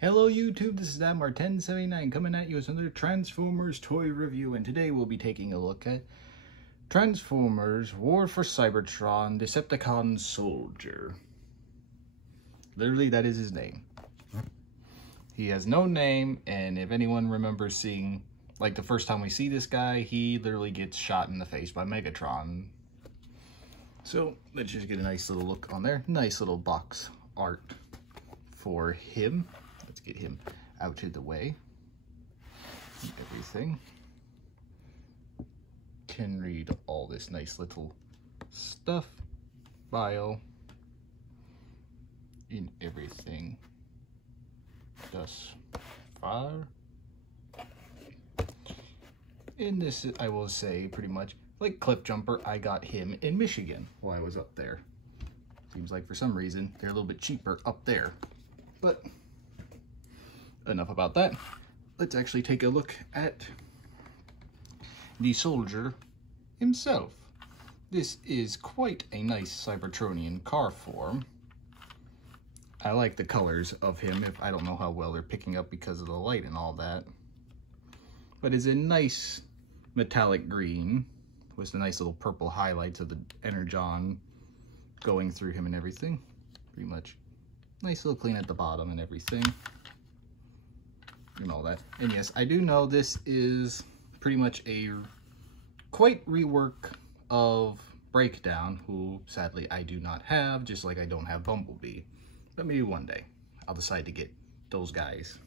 Hello YouTube, this is Admar1079 coming at you with another Transformers toy review, and today we'll be taking a look at Transformers War for Cybertron Decepticon Soldier. Literally, that is his name. He has no name, and if anyone remembers seeing, like the first time we see this guy, he literally gets shot in the face by Megatron. So, let's just get a nice little look on there. Nice little box art for him. Let's get him out of the way. Everything. Can read all this nice little stuff. Bio. In everything. Thus far. In this, I will say pretty much, like Cliff Jumper, I got him in Michigan while I was up there. Seems like for some reason, they're a little bit cheaper up there. But enough about that. Let's actually take a look at the soldier himself. This is quite a nice Cybertronian car form. I like the colors of him. I don't know how well they're picking up because of the light and all that. But it's a nice metallic green with the nice little purple highlights of the energon going through him and everything. Pretty much. Nice little clean at the bottom and everything. And all that. And yes, I do know this is pretty much a quite rework of Breakdown, who sadly I do not have, just like I don't have Bumblebee. But maybe one day I'll decide to get those guys.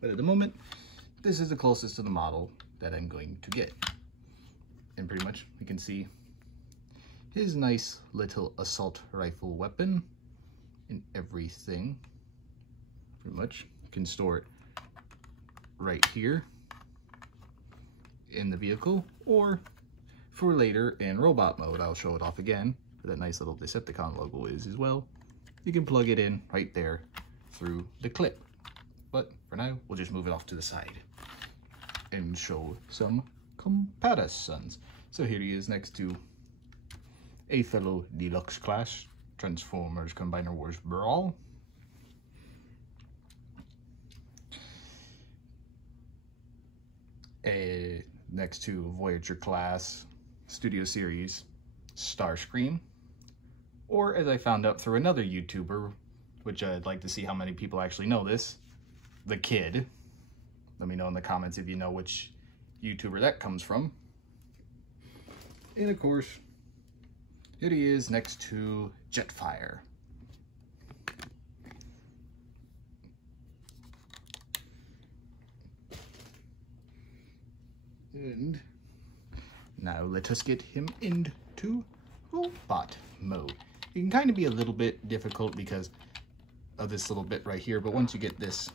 But at the moment, this is the closest to the model that I'm going to get. And pretty much we can see his nice little assault rifle weapon and everything. Pretty much you can store it right here in the vehicle, or for later in robot mode, I'll show it off again, where that nice little Decepticon logo is as well. You can plug it in right there through the clip. But for now, we'll just move it off to the side and show some comparisons. So here he is next to a fellow deluxe class Transformers Combiner Wars Brawl. Next to Voyager class Studio Series Starscream, or as I found out through another YouTuber, which I'd like to see how many people actually know this, The Kid. Let me know in the comments if you know which YouTuber that comes from. And of course, here he is next to Jetfire. And now let us get him into robot mode. It can kind of be a little bit difficult because of this little bit right here, but once you get this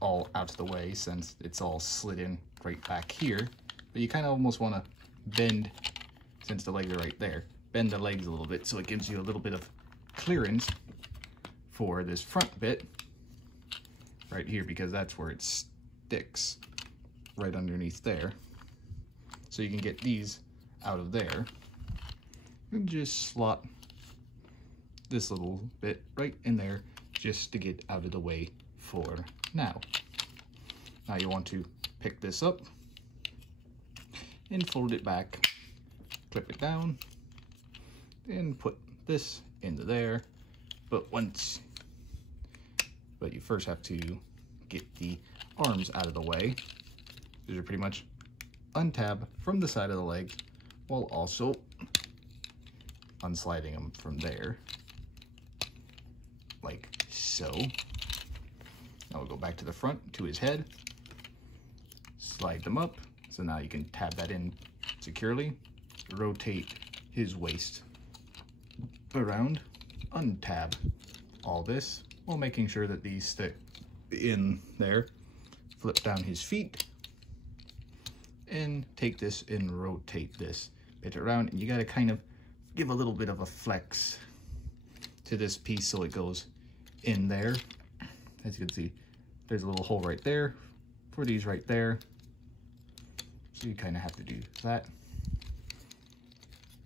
all out of the way, since it's all slid in right back here, but you kind of almost want to bend, since the legs are right there, bend the legs a little bit so it gives you a little bit of clearance for this front bit right here, because that's where it sticks right underneath there. So you can get these out of there and just slot this little bit right in there just to get out of the way for now. Now you want to pick this up and fold it back, clip it down, and put this into there. But you first have to get the arms out of the way. These are pretty much untab from the side of the legs while also unsliding them from there, like so. Now we'll go back to the front to his head, slide them up, so now you can tab that in securely, rotate his waist around, untab all this while making sure that these stick in there, flip down his feet, and take this and rotate this bit around, and you got to kind of give a little bit of a flex to this piece so it goes in there. As you can see, there's a little hole right there for these right there, so you kind of have to do that.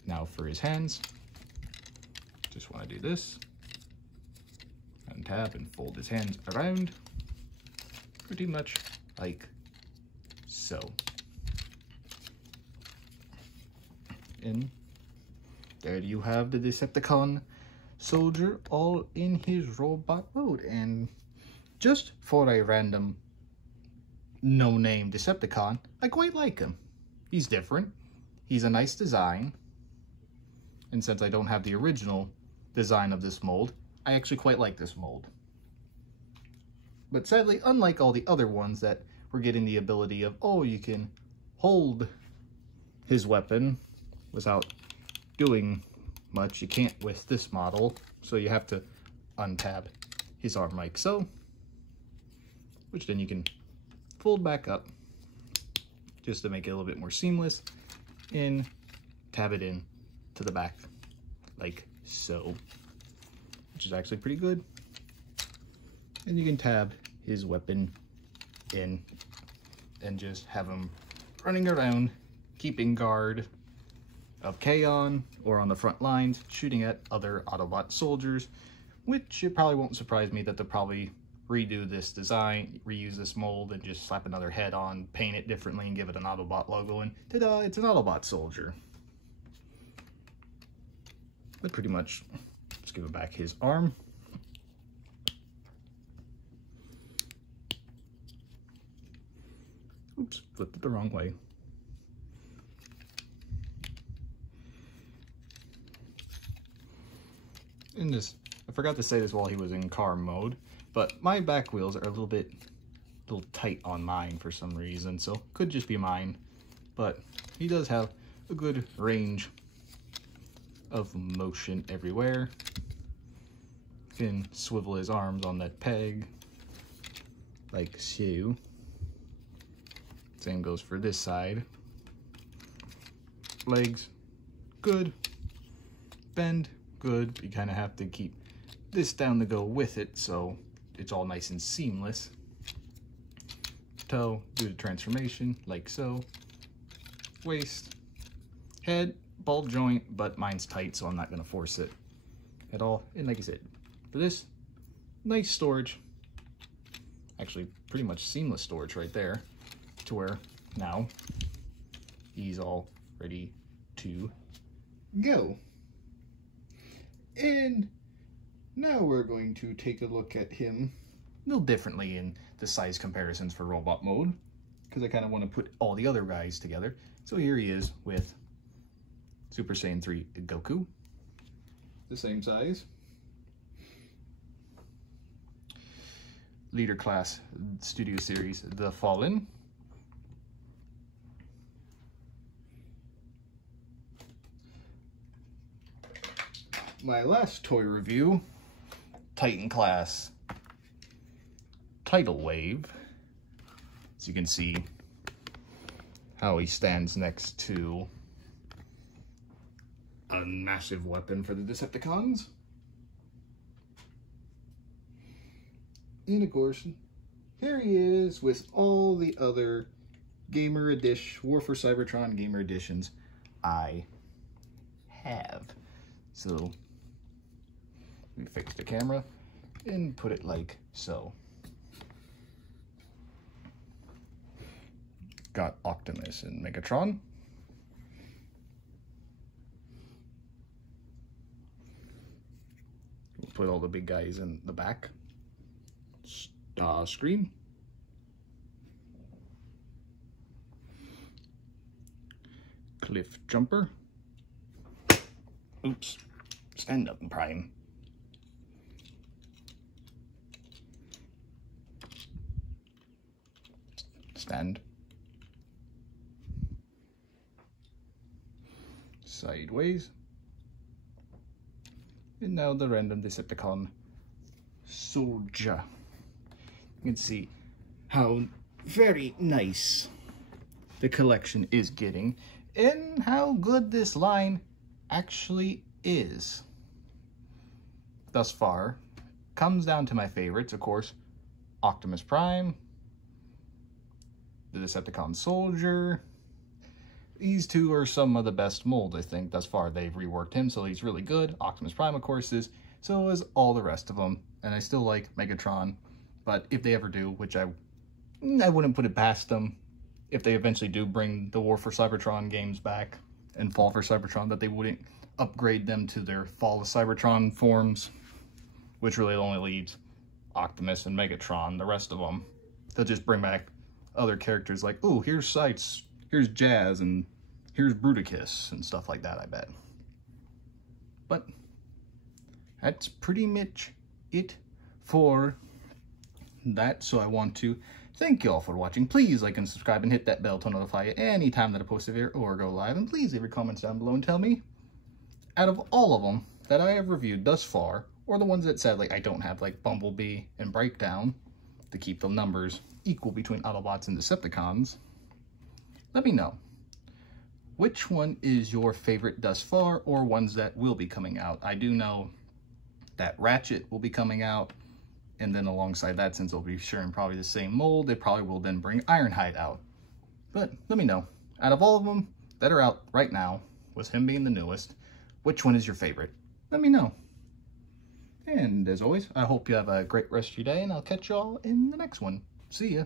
Now for his hands, just want to do this, untab and fold his hands around, pretty much like so. And there you have the Decepticon soldier all in his robot mode. And just for a random no-name Decepticon, I quite like him. He's different. He's a nice design. And since I don't have the original design of this mold, I actually quite like this mold. But sadly, unlike all the other ones that we're getting the ability of, oh, you can hold his weapon without doing much, you can't with this model. So you have to untab his arm like so, which then you can fold back up just to make it a little bit more seamless, and tab it in to the back like so, which is actually pretty good. And you can tab his weapon in and just have him running around, keeping guard of Kaon or on the front lines, shooting at other Autobot soldiers, which it probably won't surprise me that they'll probably redo this design, reuse this mold, and just slap another head on, paint it differently, and give it an Autobot logo, and ta-da, it's an Autobot soldier. But pretty much, let's give it back his arm. Oops, flipped it the wrong way. In this, I forgot to say this while he was in car mode, but my back wheels are a little tight on mine for some reason, so could just be mine. But he does have a good range of motion everywhere. Can swivel his arms on that peg like so. Same goes for this side. Legs, good. Bend, good. You kind of have to keep this down to go with it, so it's all nice and seamless. Toe, do the transformation like so. Waist, head, ball joint, but mine's tight, so I'm not going to force it at all. And like I said, for this, nice storage. Actually, pretty much seamless storage right there, to where now he's all ready to go. And now we're going to take a look at him a little differently in the size comparisons for robot mode, because I kind of want to put all the other guys together. So here he is with Super Saiyan 3 Goku, the same size. Leader Class Studio Series The Fallen. My last toy review, Titan Class Tidal Wave. As you can see how he stands next to a massive weapon for the Decepticons. And of course, here he is with all the other Gamer Edition, War for Cybertron Gamer Editions I have. So, let me fix the camera and put it like so. Got Optimus and Megatron. We'll put all the big guys in the back. Screen. Cliff Jumper. Oops. Stand up and Prime. Stand. Sideways. And now the random Decepticon soldier. You can see how very nice the collection is getting and how good this line actually is thus far. Comes down to my favorites, of course, Optimus Prime, the Decepticon Soldier. These two are some of the best molds, I think, thus far. They've reworked him, so he's really good. Optimus Prime, of course, is. So is all the rest of them. And I still like Megatron. But if they ever do, which I I wouldn't put it past them if they eventually do bring the War for Cybertron games back and Fall for Cybertron, that they wouldn't upgrade them to their Fall of Cybertron forms, which really only leaves Optimus and Megatron. The rest of them, they'll just bring back other characters like, oh, here's Sights, here's Jazz, and here's Bruticus, and stuff like that, I bet. But that's pretty much it for that, so I want to thank you all for watching. Please like and subscribe and hit that bell to notify you anytime that I post a video or go live. And please leave your comments down below and tell me, out of all of them that I have reviewed thus far, or the ones that sadly I don't have, like Bumblebee and Breakdown, to keep the numbers equal between Autobots and Decepticons, let me know which one is your favorite thus far, or ones that will be coming out. I do know that Ratchet will be coming out, and then alongside that, since they'll be sharing probably the same mold, they probably will then bring Ironhide out. But let me know, out of all of them that are out right now, with him being the newest, which one is your favorite? Let me know. And as always, I hope you have a great rest of your day, and I'll catch y'all in the next one. See ya.